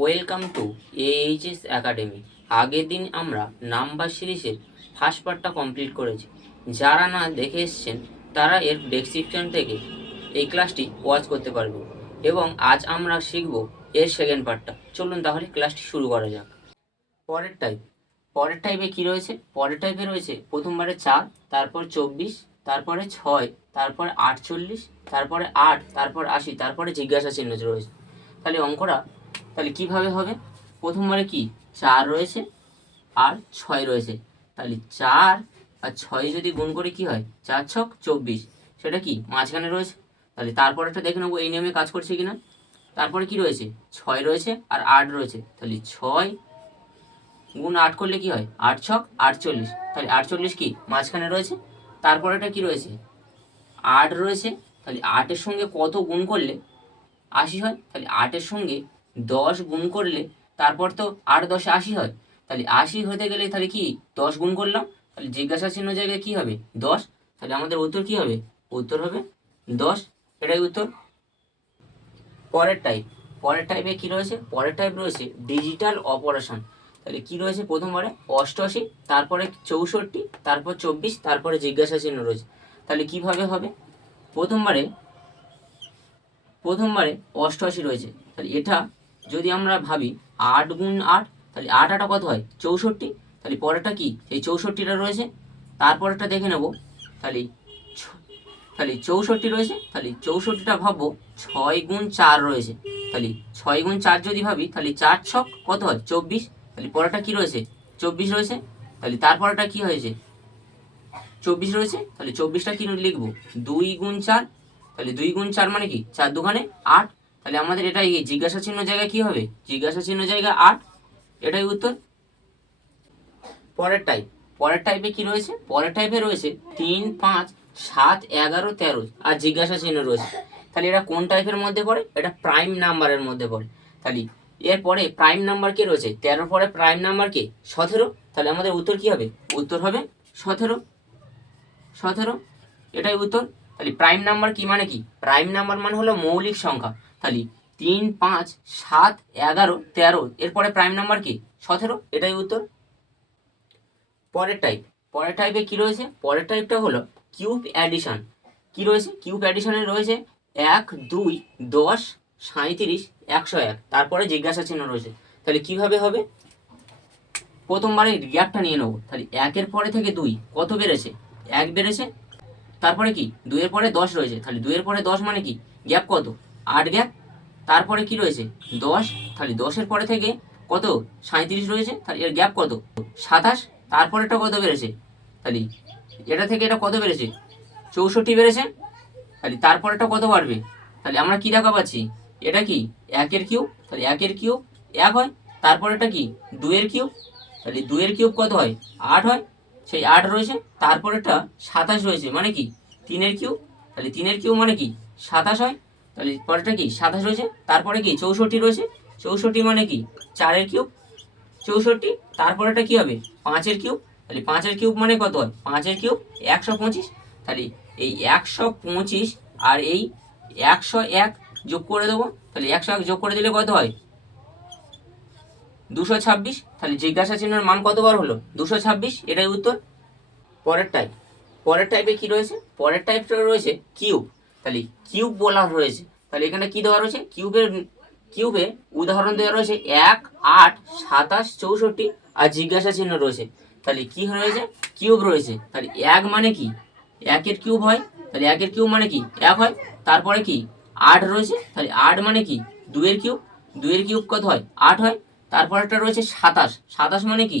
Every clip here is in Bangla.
Welcome to HS academy. আগের দিন আমরা নাম্বার সিরিজের ফার্স্ট পার্টটা কমপ্লিট করেছি। যারা না দেখে এসছেন তারা এর ডেসক্রিপশন থেকে এই ক্লাসটি ওয়াচ করতে পারবে এবং আজ আমরা শিখব এর সেকেন্ড পার্টটা। চলুন তাহলে ক্লাসটি শুরু করা যাক। পরের টাইপ, পরের টাইপে কি রয়েছে? পরের টাইপে রয়েছে প্রথমবারে 4, তারপর 24, তারপরে 6, তারপরে 48, তারপরে 8, তারপর 80, তারপরে জিজ্ঞাসা চিহ্ন রয়েছে। তাহলে অঙ্কটা তাহলে কিভাবে হবে? প্রথমবারে কি 4 রয়েছে আর 6 রয়েছে, তাহলে 4 আর 6 যদি গুণ করে কি হয় 4 ছক 24, সেটা কি মাঝখানে রয়েছে। তাহলে তারপরেটা দেখে নেবো এই নিয়মে কাজ করছে কিনা। তারপরে কি রয়েছে 6 রয়েছে আর 8 রয়েছে, তাহলে 6 গুণ 8 করলে কি হয় 8 ছক 48, তাহলে 48 কি মাঝখানে রয়েছে। তারপরেটা কি রয়েছে 8 রয়েছে, তাহলে 8-এর সঙ্গে কত গুণ করলে 80 হয়, তাহলে 8-এর সঙ্গে 10 গুণ করলে তারপর তো 8 10 80 হয়, তাহলে 80 হতে গেলে তাহলে কি 10 গুণ করলাম, তাহলে জিজ্ঞাসা চিহ্ন জায়গায় কি হবে 10, তাহলে আমাদের উত্তর কি হবে? উত্তর হবে 10, এটাই উত্তর। পরের টাইপ, পরের টাইপে কি রয়েছে? পরের টাইপ রয়েছে ডিজিটাল অপারেশন। তাহলে কি রয়েছে? প্রথমবারে 88, তারপরে 64, তারপর 24, তারপরে জিজ্ঞাসা চিহ্ন রয়েছে। তাহলে কিভাবে হবে? প্রথমবারে 88 রয়েছে, তাহলে এটা যদি আমরা ভাবি 8 গুণ 8, তাহলে 8 8 কত হয় 64, তাহলে পরেরটা কি সেই 64টা রয়েছে। তারপরেরটা দেখে নেব, তাহলে 64 রয়েছে, তাহলে 64টা ভাববো 6 গুণ 4 রয়েছে, তাহলে 6 গুণ 4 যদি ভাবি তাহলে 4 ছক কত হয় 24, তাহলে পরেরটা কি রয়েছে 24 রয়েছে, তাহলে তারপরেটা কি হয়েছে 24 রয়েছে, তাহলে 24টা কি লিখবো 2 গুণ 4, তাহলে 2 গুণ 4 মানে কি 4 দুগুণে 8, তাহলে আমাদের এটা জিজ্ঞাসা চিহ্ন জায়গায় কি হবে জিজ্ঞাসা চিহ্ন জায়গায় 8, এটাই উত্তর। পরের টাইপ, পরের টাইপে কি রয়েছে? পরের টাইপে রয়েছে 3 5 7 11 13 আর জিজ্ঞাসা চিহ্ন রয়েছে। তাহলে এটা কোন টাইপের মধ্যে পড়ে? এটা প্রাইম নাম্বারের মধ্যে পড়ে। তাহলে এরপরে প্রাইম নাম্বার কে রয়েছে 13, পরে প্রাইম নাম্বার কে 17, তাহলে আমাদের উত্তর কি হবে? উত্তর হবে 17, 17, এটাই উত্তর। তাহলে প্রাইম নাম্বার কি মানে কি? প্রাইম নাম্বার মানে হলো মৌলিক সংখ্যা। তাহলে 3 5 7 11 13 এরপরে প্রাইম নাম্বার কি 17, এটাই উত্তর। পরের টাইপ, পরের টাইপে কি রয়েছে? পরের টাইপটা হলো কিউব অ্যাডিশন। কি রয়েছে? কিউব অ্যাডিশনে রয়েছে 1 2 10 37 101, তারপরে জিজ্ঞাসা চিহ্ন রয়েছে। তাহলে কিভাবে হবে? প্রথমবারে গ্যাপটা নিয়ে নেবো, তাহলে 1-এর পরে থেকে 2 কত বেড়েছে 1 বেড়েছে, তারপরে কি 2-এর পরে 10 রয়েছে, তাহলে 2-এর পরে 10 মানে কি গ্যাপ কত 8 গ্যাপ, তারপরে কি রয়েছে 10, তাহলে 10-এর পরে থেকে কত 37 রয়েছে, তাহলে এর গ্যাপ কত 27, তারপরেটা কত বেড়েছে, তাহলে এটা থেকে এটা কত বেড়েছে 64 বেড়েছে, তাহলে তারপরেটা কত বাড়বে, তাহলে আমরা কি দেখা পাচ্ছি এটা কি 1-এর কিউব, তাহলে 1-এর কিউব 1 হয়, তারপরেটা কি 2-এর কিউব, তাহলে 2-এর কিউব কত হয় 8 হয়, সেই 8 রয়েছে, তারপরেটা 27 রয়েছে মানে কি 3-এর কিউব, তাহলে 3-এর কিউব মানে কি 27 হয়, তাহলে পরেরটা কি 27 রয়েছে, তারপরে কি 64 রয়েছে, 64 মানে কি 4-এর কিউব 64, তারপরেটা কি হবে 5-এর কিউব, তাহলে 5-এর কিউব মানে কত হয় 5-এর কিউব 125, তাহলে এই 125 আর এই 101 যোগ করে দেবো, তাহলে 101 যোগ করে দিলে কত হয় 226, তাহলে জিজ্ঞাসা চিহ্নের মান কতবার হলো 226, এটাই উত্তর। পরের টাইপ, পরের টাইপে কি রয়েছে? পরের টাইপটা রয়েছে কিউব। তাহলে কিউব বলা রয়েছে, তাহলে এখানে কি দেওয়া রয়েছে কিউবে উদাহরণ দেওয়া রয়েছে 1 8 27 64 আর জিজ্ঞাসা চিহ্ন রয়েছে। তাহলে কি রয়েছে কিউব রয়েছে, তাহলে 1 মানে কি 1-এর কিউব হয়, তাহলে 1-এর কিউব মানে কি 1 হয়, তারপরে কি 8 রয়েছে, তাহলে 8 মানে কি 2-এর কিউব, 2-এর কিউব কত হয় 8 হয়, তারপরেটা রয়েছে 27, 27 মানে কি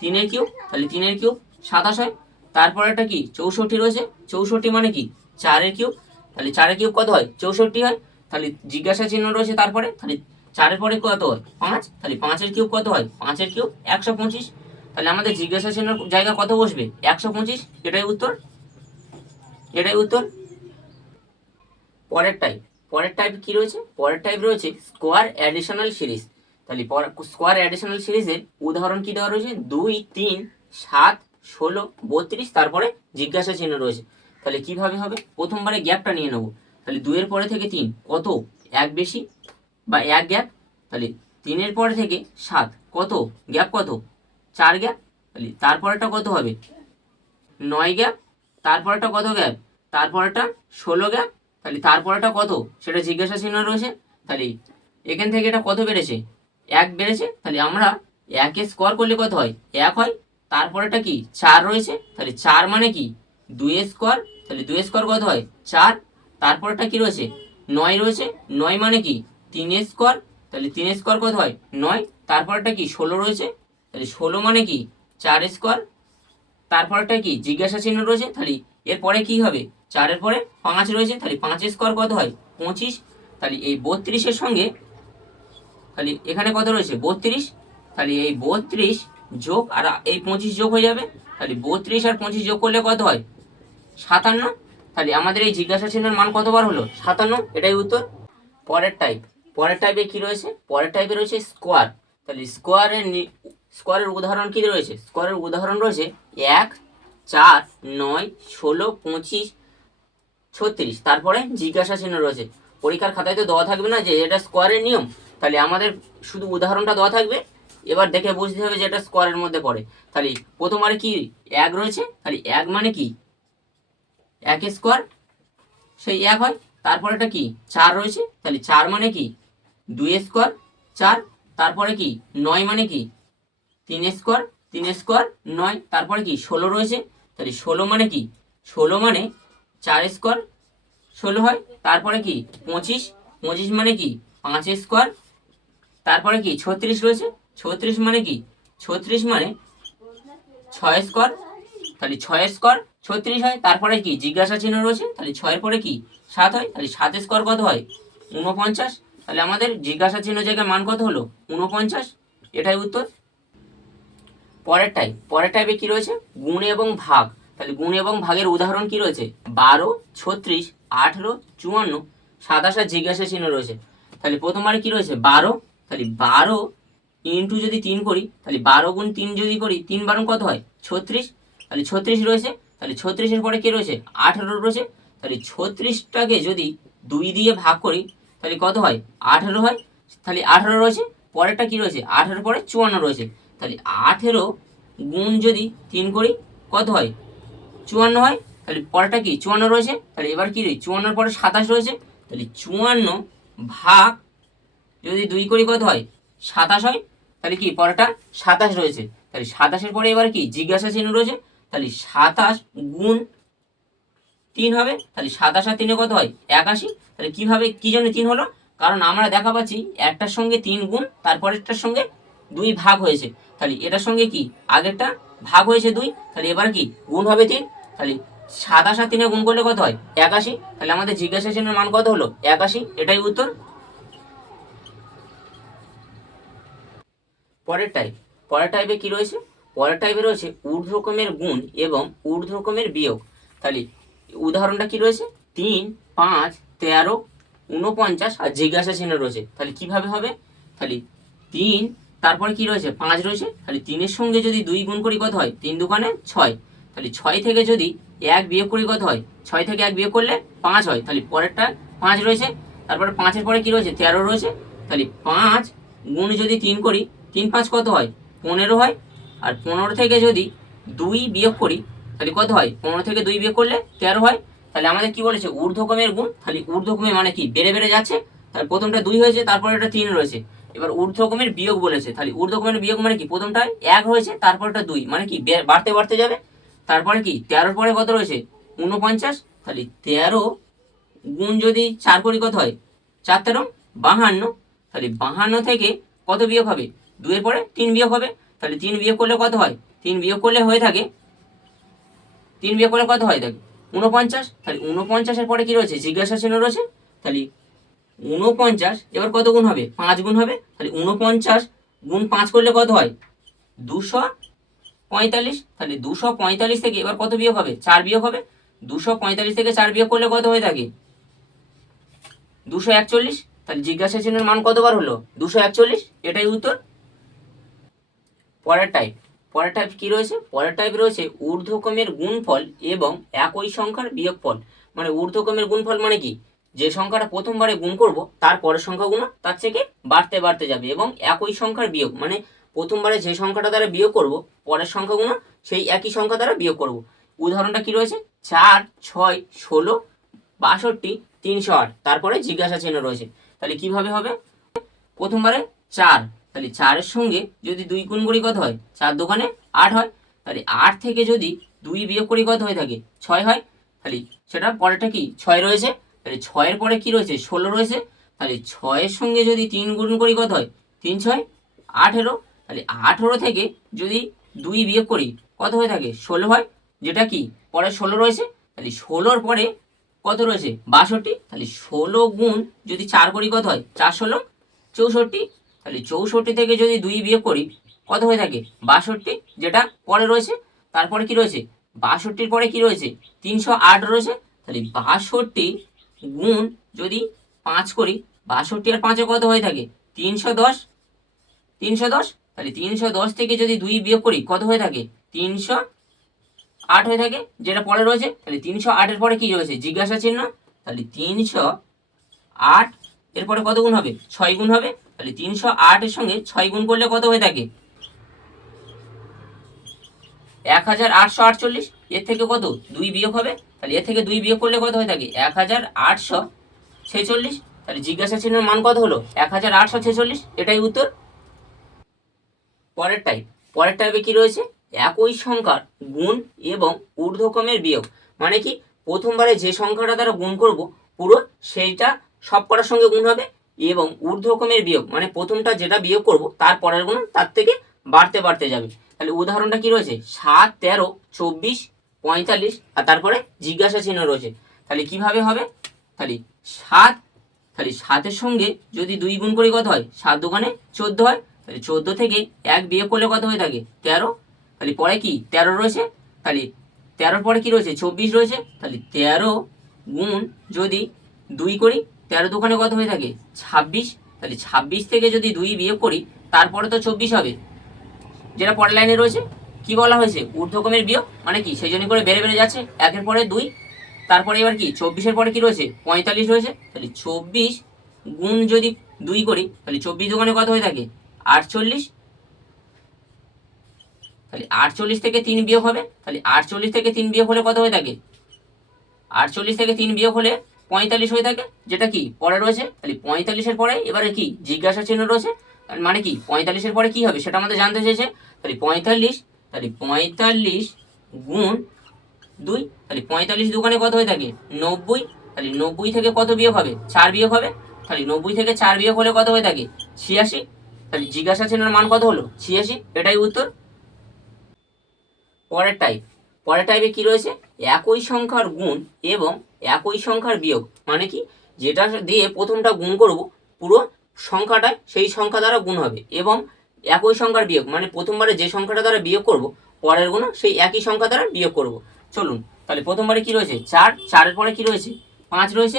3-এর কিউব, তাহলে 3-এর কিউব 27 হয়, তারপরেটা কি 64 রয়েছে, 64 মানে কি 4-এর কিউব, তাহলে 4-এর কিউব কত হয় 64 হয়, তাহলে জিজ্ঞাসা চিহ্ন রয়েছে তারপরে, তাহলে 4-এর পরে কত হয় 5, তাহলে 5-এর কিউব কত হয় 5-এর কিউব 125, তাহলে আমাদের জিজ্ঞাসা চিহ্ন জায়গা কত বসবে 125, এটাই উত্তর, এটাই উত্তর। পরের টাইপ, পরের টাইপ কি রয়েছে? পরের টাইপ রয়েছে স্কোয়ার অ্যাডিশনাল সিরিজ। তাহলে স্কোয়ার অ্যাডিশনাল সিরিজের উদাহরণ কি দেওয়া রয়েছে 2 3 7 16 32, তারপরে জিজ্ঞাসা চিহ্ন রয়েছে। তাহলে কিভাবে হবে? প্রথমবারে গ্যাপটা নিয়ে নেবো, তাহলে 2-এর পরে থেকে 3 কত 1 বেশি বা 1 গ্যাপ, তাহলে 3-এর পরে থেকে 7 কত গ্যাপ, কত 4 গ্যাপ, তাহলে তারপরেটা কত হবে 9 গ্যাপ, তারপরেটা কত গ্যাপ, তারপরেটা 16 গ্যাপ, তাহলে তারপরেটা কত সেটা জিজ্ঞাসা চিহ্ন রয়েছে। তাহলে এখান থেকে এটা কত বেড়েছে 1 বেড়েছে, তাহলে আমরা 1 স্কোয়ার করলে কত হয় 1 হয়, তারপরেটা কি 4 রয়েছে, তাহলে 4 মানে কি 2 স্কোয়ার, তাহলে 2 স্কোয়ার কত হয় 4, তারপরেটা কি রয়েছে 9 রয়েছে, 9 মানে কি 3 স্কোয়ার, তাহলে 3 স্কোয়ার কত হয় 9, তারপরেটা কি 16 রয়েছে, তাহলে 16 মানে কি 4 স্কোয়ার, তারপরটা কি জিজ্ঞাসা চিহ্ন রয়েছে, তাহলে এরপরে কি হবে 4-এর পরে 5 রয়েছে, তাহলে 5 স্কোয়ার কত হয় 25, তাহলে এই 32-এর সঙ্গে তাহলে এখানে কত রয়েছে 32, তাহলে এই 32 যোগ আর এই 25 যোগ হয়ে যাবে, তাহলে 32 আর 25 যোগ করলে কত হয় 57, তাহলে আমাদের এই জিজ্ঞাসা চিহ্নের মান কতবার হলো 57, এটাই উত্তর। পরের টাইপে কি রয়েছে, পরের টাইপে রয়েছে স্কোয়ার, তাহলে স্কোয়ারের উদাহরণ কি রয়েছে, স্কোয়ারের উদাহরণ রয়েছে 1, 4, 9, 16, 25, 36, তারপরে জিজ্ঞাসা চিহ্ন রয়েছে। পরীক্ষার খাতায় তো দেওয়া থাকবে না যে এটা স্কোয়ারের নিয়ম, তাহলে আমাদের শুধু উদাহরণটা দেওয়া থাকবে, এবার দেখে বুঝতে হবে যে এটা স্কোয়ারের মধ্যে পড়ে। তাহলে প্রথমবারে কি 1 রয়েছে, তাহলে 1 মানে কি 1 স্কোয়ার, সেই 1 হয়, তারপরে এটা কি 4 রয়েছে, তাহলে 4 মানে কি 2 স্কোয়ার 4, তারপরে কি 9 মানে কি 3 স্কোয়ার, 3 স্কোয়ার 9, তারপরে কি 16 রয়েছে, তাহলে 16 মানে কি 16 মানে 4 স্কোয়ার 16 হয়, তারপরে কি 25, 25 মানে কি 5 স্কোয়ার, তারপরে কি 36 রয়েছে, 36 মানে কি 36 মানে 6 স্কোয়ার, তাহলে 6 স্কোয়ার 36 হয়, তারপরে কি জিজ্ঞাসা চিহ্ন রয়েছে, তাহলে 6-এর পরে কি 7 হয়, তাহলে 7 স্কোয়ার কত হয় 49, তাহলে আমাদের জিজ্ঞাসা চিহ্ন জায়গায় মান কত হলো 49, এটাই উত্তর। পরের টাইপে কি রয়েছে গুণ এবং ভাগ, তাহলে গুণ এবং ভাগের উদাহরণ কি রয়েছে 12, 36, 18, 54, 27 আর জিজ্ঞাসা চিহ্ন রয়েছে। তাহলে প্রথমবারে কি রয়েছে 12, তাহলে 12 ইন্টু যদি 3 করি, তাহলে 12 গুণ 3 যদি করি 3 12 কত হয় 36, তাহলে 36 রয়েছে, তাহলে 36-এর পরে কি রয়েছে 18 রয়েছে, তাহলে 36টাকে যদি 2 দিয়ে ভাগ করি তাহলে কত হয় 18 হয়, তাহলে 18 রয়েছে, পরেরটা কি রয়েছে 18 পরে 54 রয়েছে, তাহলে 18 গুণ যদি 3 করি কত হয় 54 হয়, তাহলে পরেরটা কি 54 রয়েছে, তাহলে এবার কি 54-এর পরে 27 রয়েছে, তাহলে 54 ভাগ যদি 2 করি কত হয় 27 হয়, তাহলে কি পরেরটা 27 রয়েছে, তাহলে 27-এর পরে এবার কি জিজ্ঞাসা চিহ্ন রয়েছে, তাহলে 27 গুণ 3 হবে, তাহলে 27 আর 3 কত হয় 81, তাহলে কিভাবে কি জন্য 3 হলো, কারণ আমরা দেখা পাচ্ছি একটার সঙ্গে 3 গুণ তারপরেরটার সঙ্গে 2 ভাগ হয়েছে, তাহলে এটার সঙ্গে কি আগেরটা ভাগ হয়েছে 2, তাহলে এবার কি গুণ হবে 3, তাহলে 27 আর 3 গুণ করলে কত হয় 81, তাহলে আমাদের জিজ্ঞাসা চিহ্নের মান কত হলো 81, এটাই উত্তর। পরের টাইপে কি রয়েছে, পরের টাইপে রয়েছে ঊর্ধ্বক্রমের গুণ এবং ঊর্ধ্বক্রমের বিয়োগ, তাহলে উদাহরণটা কি রয়েছে 3, 5, 13, 49 আর জিজ্ঞাসা চিহ্ন রয়েছে, তাহলে কিভাবে হবে, তাহলে 3 তারপরে কি রয়েছে 5 রয়েছে, তাহলে 3-এর সঙ্গে যদি 2 গুণ করি কত হয় 3 দুগুণে 6, তাহলে 6 থেকে যদি 1 বিয়োগ করি কত হয় 6 থেকে 1 বিয়োগ করলে 5 হয়, তাহলে পরেরটা 5 রয়েছে, তারপরে 5-এর পরে কি রয়েছে 13 রয়েছে, তাহলে 5 গুণ যদি 3 করি 3 5 কত হয় 15 হয়, আর 15 থেকে যদি 2 বিয়োগ করি তাহলে কত হয় 15 থেকে 2 বিয়োগ করলে 13 হয়, তাহলে আমাদের কি বলেছে ঊর্ধ্বক্রমের গুণ, তাহলে ঊর্ধ্বক্রমে মানে কি বেড়ে বেড়ে যাচ্ছে, তাহলে প্রথমটা 2 হয়েছে, তারপরে এটা 3 রয়েছে, এবার ঊর্ধ্বক্রমের বিয়োগ বলেছে, তাহলে ঊর্ধ্বক্রমের বিয়োগ মানে কি প্রথমটায় 1 হয়েছে, তারপরটা 2 মানে কি বাড়তে বাড়তে যাবে, তারপরে কি 13-র পরে কত রয়েছে 49, তাহলে 13 গুণ যদি 4 করি কত হয় 4 13 52, তাহলে 52 থেকে কত বিয়োগ হবে 2-এর পরে 3 বিয়োগ হবে, তাহলে 3 বিয়োগ করলে কত হয় 3 বিয়োগ করলে হয়ে থাকে 3 বিয়োগ করলে কত হয় দেখ 49, তাহলে 49-এর পরে কি রয়েছে জিজ্ঞাসা চিহ্ন রয়েছে, তাহলে 49 এবার কত গুণ হবে 5 গুণ হবে, তাহলে 49 গুণ 5 করলে কত হয় 245, তাহলে 245 থেকে এবার কত বিয়োগ হবে 4 বিয়োগ হবে, 245 থেকে 4 বিয়োগ করলে কত হয়ে থাকে 241, তাহলে জিজ্ঞাসা চিহ্নের মান কতবার হলো 241, এটাই উত্তর। পরের টাইপ কি রয়েছে, পরের টাইপ রয়েছে ঊর্ধ্বক্রমের গুণফল এবং একই সংখ্যার বিয়োগফল, মানে ঊর্ধ্বক্রমের গুণফল মানে কি যে সংখ্যাটা প্রথমবারে গুণ করব তার পরের সংখ্যাগুলো তার থেকে বাড়তে বাড়তে যাবে, এবং একই সংখ্যার বিয়োগ মানে প্রথমবারে যে সংখ্যাটা দ্বারা বিয়োগ করব পরের সংখ্যাগুলো সেই একই সংখ্যা দ্বারা বিয়োগ করব। উদাহরণটা কি রয়েছে, 4, 6, 16, 62, 308, তারপরে জিজ্ঞাসা চিহ্ন রয়েছে। তাহলে কিভাবে হবে, প্রথমবারে 4, তাহলে 4-এর সঙ্গে যদি 2 গুণ করি কত হয়, 4 দোকানে 8 হয়। তাহলে 8 থেকে যদি 2 বিয়োগ করি কত হয়ে থাকে, 6 হয়। তাহলে সেটা পরেরটা কি 6 রয়েছে, তাহলে 6-এর পরে কি রয়েছে, 16 রয়েছে। তাহলে 6-এর সঙ্গে যদি 3 গুণ করি কত হয়, 3 6 18। তাহলে 18 থেকে যদি 2 বিয়োগ করি কত হয়ে থাকে, 16 হয়, যেটা কি পরে 16 রয়েছে। তাহলে 16-র পরে কত রয়েছে, 62। তাহলে 16 গুণ যদি 4 করি কত হয়, 4 16 64। তাহলে 64 থেকে যদি 2 বিয়োগ করি কত হয়ে থাকে, 62, যেটা পরে রয়েছে। তারপরে কি রয়েছে, 62-র পরে কি রয়েছে, 308 রয়েছে। তাহলে 62 গুণ যদি 5 করি, 62 আর 5-এ কত হয়ে থাকে, 310, 310। তাহলে 310 থেকে যদি 2 বিয়োগ করি কত হয়ে থাকে, 308 হয়ে থাকে, যেটা পরে রয়েছে। তাহলে 308-এর পরে কি রয়েছে, জিজ্ঞাসা চিহ্ন। তাহলে 308 এরপরে কত গুণ হবে, 6 গুণ হবে। তাহলে 308-এর সঙ্গে 6 গুণ করলে কত হয়ে থাকে, 1848। এর থেকে কত 2 বিয়োগ হবে, তাহলে এর থেকে 2 বিয়োগ করলে কত হয়ে থাকে, 1846। তাহলে জিজ্ঞাসা চিহ্নের মান কত হলো, 1846, এটাই উত্তর। পরের টাইপে কি রয়েছে, একই সংখ্যার গুণ এবং ঊর্ধ্বক্রমের বিয়োগ। মানে কি, প্রথমবারে যে সংখ্যাটা দ্বারা গুণ করব পুরো সেইটা সব কটার সঙ্গে গুণ হবে, এবং ঊর্ধ্বক্রমের বিয়োগ মানে প্রথমটা যেটা বিয়োগ করব তার পরের গুণ তার থেকে বাড়তে বাড়তে যাবে। তাহলে উদাহরণটা কি রয়েছে, 7, 13, 24, 45, আর তারপরে জিজ্ঞাসা চিহ্ন রয়েছে। তাহলে কিভাবে হবে, তাহলে 7, তাহলে 7-এর সঙ্গে যদি 2 গুণ করি কত হয়, 7 দোকানে 14 হয়। তাহলে 14 থেকে 1 বিয়োগ করলে কত হয়ে থাকে, 13। তাহলে পরে কি 13 রয়েছে। তাহলে 13-র পরে কি রয়েছে, 24 রয়েছে। তাহলে 13 গুণ যদি 2 করি, 13 দোকানে কত হয়ে থাকে, 26। তাহলে 26 থেকে যদি 2 বিয়োগ করি তারপরে তো 24 হবে, যেটা পরের লাইনে রয়েছে। কি বলা হয়েছে, ঊর্ধ্বক্রমের বিয়োগ, মানে কি সেই জন্য করে বেড়ে বেড়ে যাচ্ছে, 1-এর পরে 2। তারপরে এবার কি 24-এর পরে কি রয়েছে, 45 রয়েছে। তাহলে 24 গুণ যদি 2 করি, তাহলে 24 দোকানে কত হয়ে থাকে, 48। তাহলে 48 থেকে 3 বিয়োগ হবে। তাহলে 48 থেকে 3 বিয়োগ হলে কত হয়ে থাকে, 48 থেকে 3 বিয়োগ হলে 45 হয়ে থাকে, যেটা কি পরে রয়েছে। তাহলে 45-এর পরে এবারে কি জিজ্ঞাসা চিহ্ন রয়েছে, মানে কি 45-এর পরে কি হবে সেটা আমাদের জানতে চেয়েছে। তাহলে 45, তাহলে 45 গুণ 2, তাহলে 45 দোকানে কত হয়ে থাকে, 90। তাহলে 90 থেকে কত বিয়োগ হবে, 4 বিয়োগ হবে। তাহলে 90 থেকে 4 বিয়োগ হলে কত হয়ে থাকে, 86। তাহলে জিজ্ঞাসা চিহ্নের মান কত হলো, 86, এটাই উত্তর। পরের টাইপে কি রয়েছে, একই সংখ্যার গুণ এবং একই সংখ্যার বিয়োগ। মানে কি, যেটা দিয়ে প্রথমটা গুণ করব পুরো সংখ্যাটা সেই সংখ্যা দ্বারা গুণ হবে, এবং একই সংখ্যার বিয়োগ মানে প্রথমবারে যে সংখ্যাটা দ্বারা বিয়োগ করব পরের গুণ সেই একই সংখ্যা দ্বারা বিয়োগ করব। চলুন, তাহলে প্রথমবারে কি রয়েছে, 4, 4-এর পরে কি রয়েছে, 5 রয়েছে।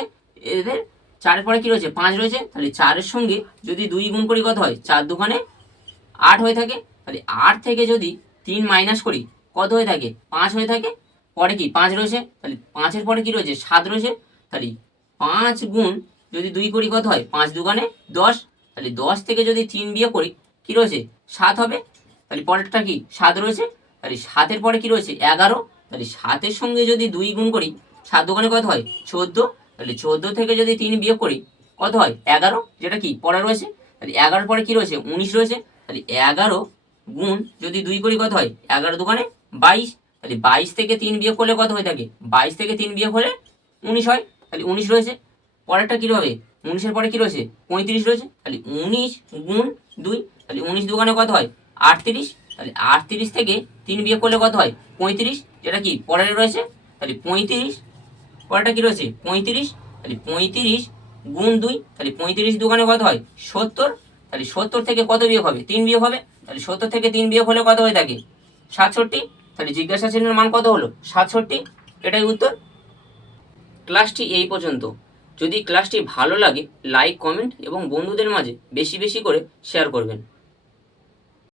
এদের 4-এর পরে কি রয়েছে, 5 রয়েছে। তাহলে 4-এর সঙ্গে যদি 2 গুণ করি কত হয়, 4 দোকানে 8 হয়ে থাকে। তাহলে 8 থেকে যদি 3 মাইনাস করি কত হয়ে থাকে, 5 হয়ে থাকে। পরে কি 5 রয়েছে। তাহলে 5-এর পরে কি রয়েছে, 7 রয়েছে। তাহলে 5 গুণ যদি 2 করি কত হয়, 5 দোকানে 10। তাহলে 10 থেকে যদি 3 বিয়োগ করি কি রয়েছে, 7 হবে। তাহলে পরেরটা কি 7 রয়েছে। তাহলে 7-এর পরে কি রয়েছে, 11। তাহলে 7-এর সঙ্গে যদি 2 গুণ করি 7 দোকানে কত হয়, 14। তাহলে 14 থেকে যদি 3 বিয়োগ করি কত হয়, 11, যেটা কি পরে রয়েছে। তাহলে 11-এর পরে কি রয়েছে, 19 রয়েছে। তাহলে 11 গুণ যদি 2 করি কত হয়, 11 দোকানে 22। তাহলে 22 থেকে 3 বিয়োগ করলে কত হয়ে থাকে, 22 থেকে 3 বিয়োগ হলে 19 হয়। তাহলে 19 রয়েছে। পরেরটা কি হবে, 19-এর পরে কি রয়েছে, 35 রয়েছে। তাহলে 19 গুণ 2, তাহলে 19 দোকানে কত হয়, 38। তাহলে 38 থেকে 3 বিয়োগ করলে কত হয়, 35, যেটা কি পরের রয়েছে। তাহলে 35, পরেরটা কি রয়েছে, 35। তাহলে 35 গুণ 2, তাহলে 35 দোকানে কত হয়, 70। তাহলে 70 থেকে কত বিয়োগ হবে, 3 বিয়োগ হবে। তাহলে 70 থেকে 3 বিয়োগ হলে কত হয়ে থাকে, 67। তাহলে জিজ্ঞাসা চিহ্নের মান কত হলো, 67, এটাই উত্তর। ক্লাসটি এই পর্যন্ত। যদি ক্লাসটি ভালো লাগে লাইক, কমেন্ট এবং বন্ধুদের মাঝে বেশি বেশি করে শেয়ার করবেন।